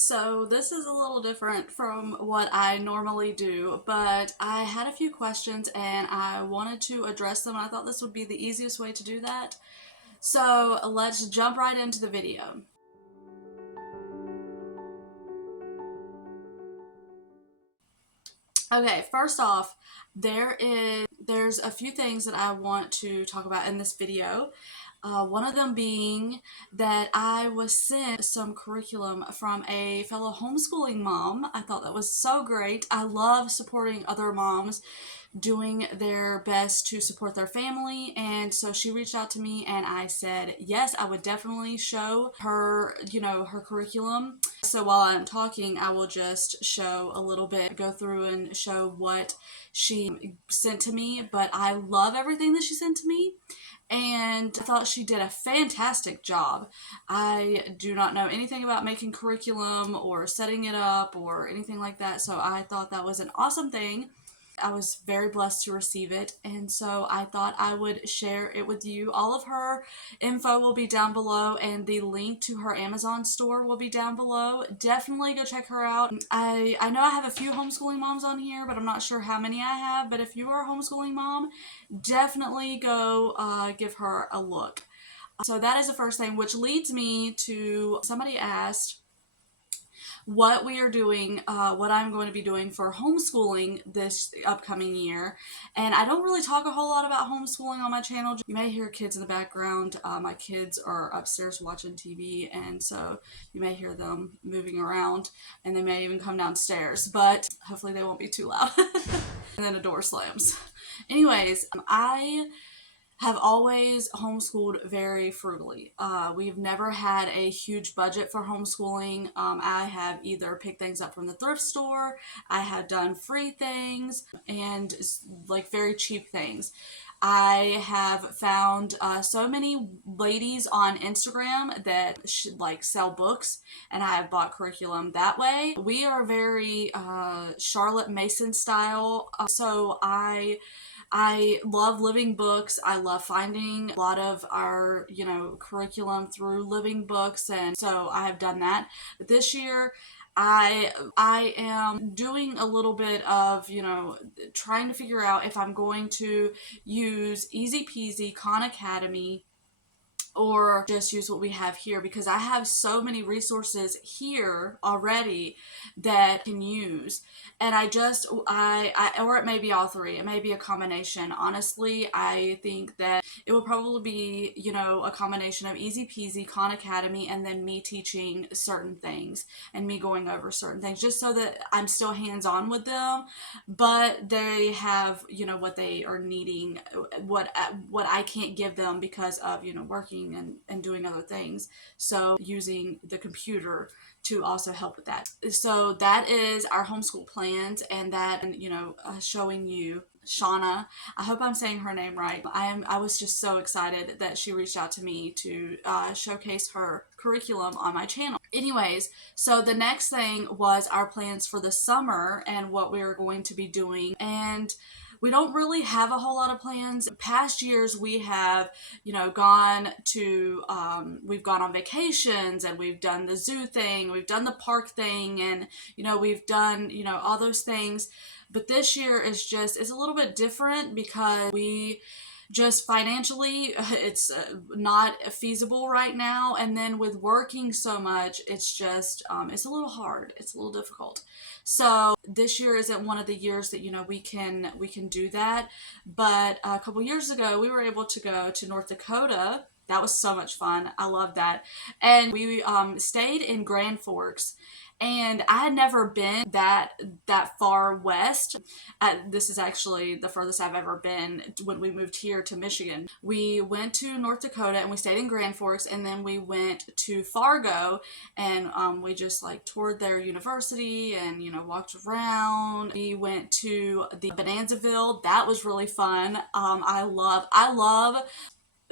So this is a little different from what I normally do, but I had a few questions and I wanted to address them. I thought this would be the easiest way to do that. So let's jump right into the video. Okay, first off, there's a few things that I want to talk about in this video. One of them being that I was sent some curriculum from a fellow homeschooling mom. I thought that was so great. I love supporting other moms doing their best to support their family, and so she reached out to me and I said yes, I would definitely show her her curriculum. So while I'm talking, I will just show a little bit, go through and show what she sent to me. But I love everything that she sent to me, and I thought she did a fantastic job. I do not know anything about making curriculum or setting it up or anything like that, so I thought that was an awesome thing. I was very blessed to receive it, and so I thought I would share it with you. All of her info will be down below, and the link to her Amazon store will be down below. Definitely go check her out. I know I have a few homeschooling moms on here, but I'm not sure how many I have. But if you are a homeschooling mom, definitely go give her a look. So that is the first thing, which leads me to somebody asked what we are doing, what I'm going to be doing for homeschooling this upcoming year. And I don't really talk a whole lot about homeschooling on my channel. You may hear kids in the background. My kids are upstairs watching TV, and so you may hear them moving around, and they may even come downstairs, but hopefully they won't be too loud. And then a door slams. Anyways, I have always homeschooled very frugally. We've never had a huge budget for homeschooling. I have either picked things up from the thrift store, I have done free things, and like very cheap things. I have found so many ladies on Instagram that like sell books, and I have bought curriculum that way. We are very Charlotte Mason style, so I love living books. I love finding a lot of our, curriculum through living books, and so I have done that. But this year, I am doing a little bit of, trying to figure out if I'm going to use Easy Peasy Khan Academy or just use what we have here, because I have so many resources here already that I can use. And or it may be all three. It may be a combination. Honestly, I think that it will probably be, a combination of Easy Peasy, Khan Academy, and then me teaching certain things and me going over certain things, just so that I'm still hands-on with them, but they have, what they are needing, what I can't give them because of, working and doing other things. So using the computer to also help with that. So that is our homeschool plans, and that, showing you Chana. I hope I'm saying her name right. I was just so excited that she reached out to me to showcase her curriculum on my channel. Anyways, so the next thing was our plans for the summer and what we were going to be doing. And we don't really have a whole lot of plans. Past years, we have, we've gone on vacations, and we've done the zoo thing, we've done the park thing, and, we've done, all those things. But this year it's a little bit different because we just financially, it's not feasible right now. And then with working so much, it's just, it's a little hard. It's a little difficult. So this year isn't one of the years that, we can do that. But a couple years ago, we were able to go to North Dakota. That was so much fun. I love that. And we stayed in Grand Forks. And I had never been that far west. This is actually the furthest I've ever been when we moved here to Michigan. We went to North Dakota and we stayed in Grand Forks, and then we went to Fargo, and we just like toured their university and, walked around. We went to the Bonanzaville. That was really fun. I love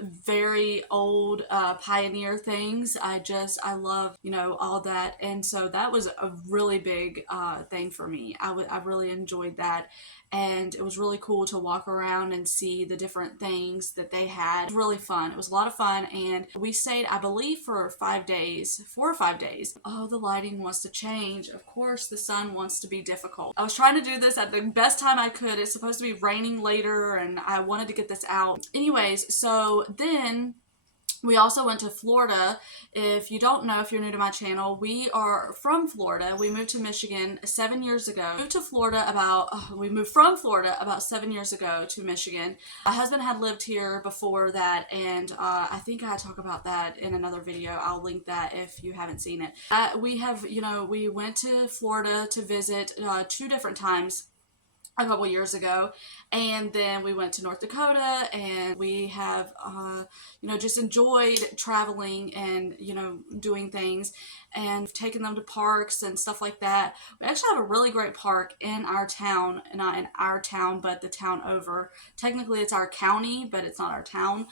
very old pioneer things. I love, all that. And so that was a really big thing for me. I really enjoyed that. And it was really cool to walk around and see the different things that they had. It was really fun. It was a lot of fun. And we stayed, I believe, for 5 days, 4 or 5 days. Oh, the lighting wants to change. Of course, the sun wants to be difficult. I was trying to do this at the best time I could. It's supposed to be raining later, and I wanted to get this out. Anyways, so then we also went to Florida. If you don't know, if you're new to my channel, we are from Florida. We moved to Michigan 7 years ago. We moved from Florida about 7 years ago to Michigan. My husband had lived here before that, and I think I talk about that in another video. I'll link that if you haven't seen it. We went to Florida to visit 2 different times a couple years ago, and then we went to North Dakota, and we have just enjoyed traveling and doing things and taking them to parks and stuff like that. We actually have a really great park in our town, not in our town but the town over. Technically it's our county, but it's not our town.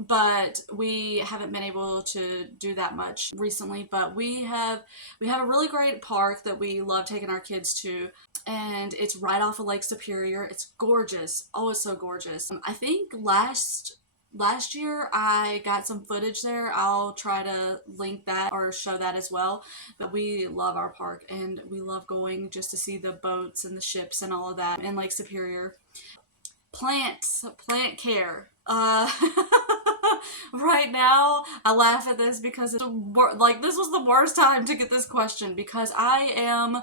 But we haven't been able to do that much recently. But we have a really great park that we love taking our kids to, and it's right off of Lake Superior. It's gorgeous. Oh, it's so gorgeous. I think last year I got some footage there. I'll try to link that or show that as well. But we love our park, and we love going just to see the boats and the ships and all of that in Lake Superior. Plant care. Right now, I laugh at this because this was the worst time to get this question, because I am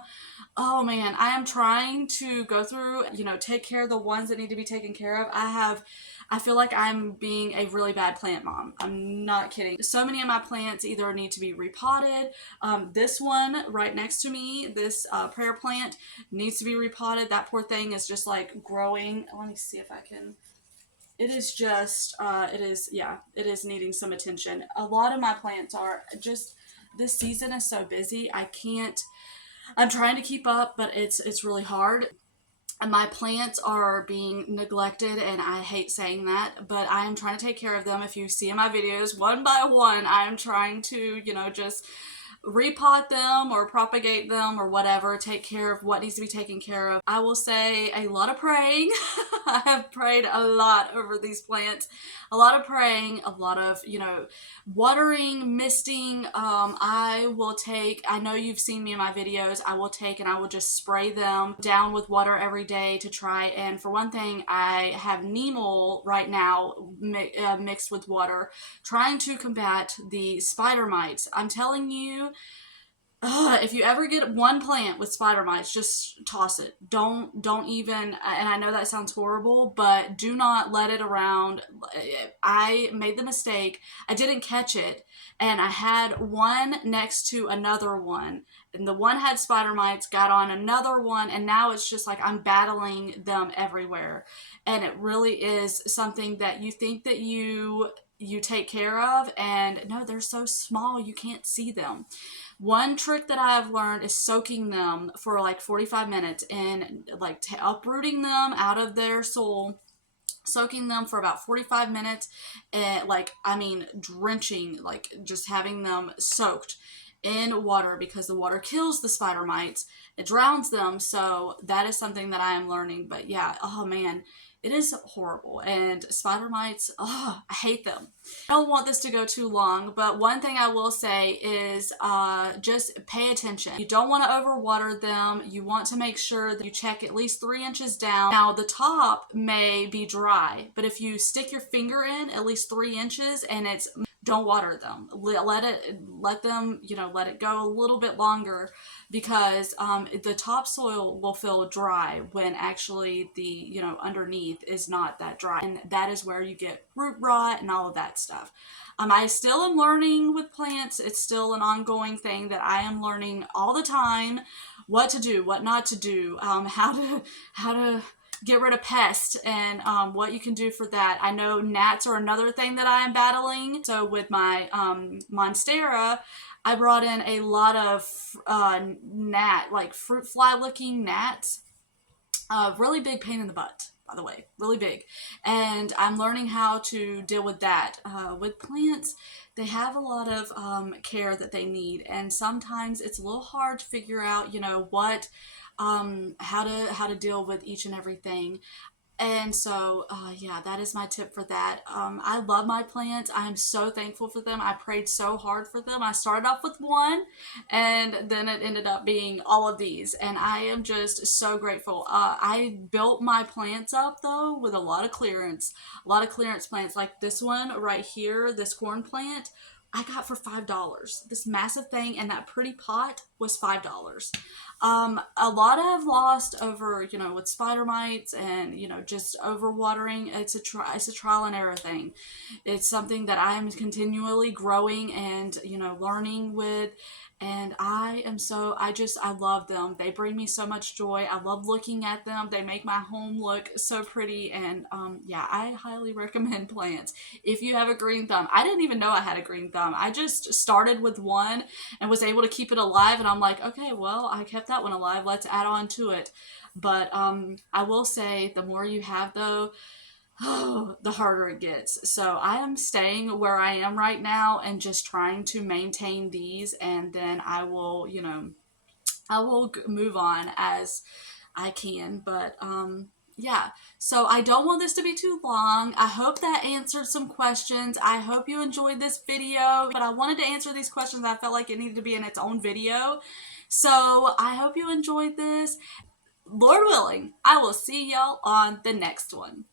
trying to go through, take care of the ones that need to be taken care of. I feel like I'm being a really bad plant mom. I'm not kidding. So many of my plants either need to be repotted. This one right next to me, this prayer plant, needs to be repotted. That poor thing is just like growing. Let me see if I can. It is just, it is needing some attention. A lot of my plants are just, this season is so busy. I'm trying to keep up, but it's really hard. And my plants are being neglected, and I hate saying that, but I am trying to take care of them. If you see in my videos, one by one, I am trying to, just repot them or propagate them or whatever, take care of what needs to be taken care of. I will say a lot of praying. I have prayed a lot over these plants. A lot of praying, a lot of, watering, misting. I know you've seen me in my videos. I will just spray them down with water every day to try. And for one thing, I have neem oil right now mixed with water, trying to combat the spider mites. I'm telling you, if you ever get one plant with spider mites, just toss it. Don't even, and I know that sounds horrible, but do not let it around. I made the mistake. I didn't catch it, and I had one next to another one, and the one had spider mites, got on another one, and now it's just like I'm battling them everywhere. And it really is something that you think that you take care of, and no, they're so small you can't see them. One trick that I've learned is soaking them for like 45 minutes and like uprooting them out of their soil, soaking them for about 45 minutes, and drenching, like just having them soaked in water, because the water kills the spider mites. It drowns them. So that is something that I am learning. But yeah, oh man, it is horrible. And spider mites, I hate them. I don't want this to go too long, but one thing I will say is just pay attention. You don't want to overwater them. You want to make sure that you check at least 3 inches down. Now the top may be dry, but if you stick your finger in at least 3 inches and don't water them. Let it go a little bit longer, because the topsoil will feel dry when actually the underneath is not that dry, and that is where you get root rot and all of that stuff. I still am learning with plants. It's still an ongoing thing that I am learning all the time. What to do, what not to do, how to get rid of pests, and what you can do for that. I know gnats are another thing that I am battling. So with my monstera, I brought in a lot of fruit fly looking gnats. Really big pain in the butt. by the way, really big. And I'm learning how to deal with that. With plants, they have a lot of care that they need, and sometimes it's a little hard to figure out, what how to deal with each and everything. And so, yeah, that is my tip for that. I love my plants. I'm so thankful for them. I prayed so hard for them. I started off with one, and then it ended up being all of these. And I am just so grateful. I built my plants up, though, with a lot of clearance. A lot of clearance plants. Like this one right here, this corn plant, I got for $5. This massive thing and that pretty pot was $5. A lot I've lost over, with spider mites and, just overwatering. It's a trial and error thing. It's something that I'm continually growing and, learning with. And I love them. They bring me so much joy. I love looking at them. They make my home look so pretty. And yeah, I highly recommend plants. If you have a green thumb, I didn't even know I had a green thumb. I just started with one and was able to keep it alive. And I'm like, okay, well, I kept that one alive. Let's add on to it. But I will say, the more you have, though, oh, the harder it gets. So I am staying where I am right now and just trying to maintain these, and then I will move on as I can. But yeah, so I don't want this to be too long. I hope that answered some questions. I hope you enjoyed this video, but I wanted to answer these questions. I felt like it needed to be in its own video. So I hope you enjoyed this. Lord willing, I will see y'all on the next one.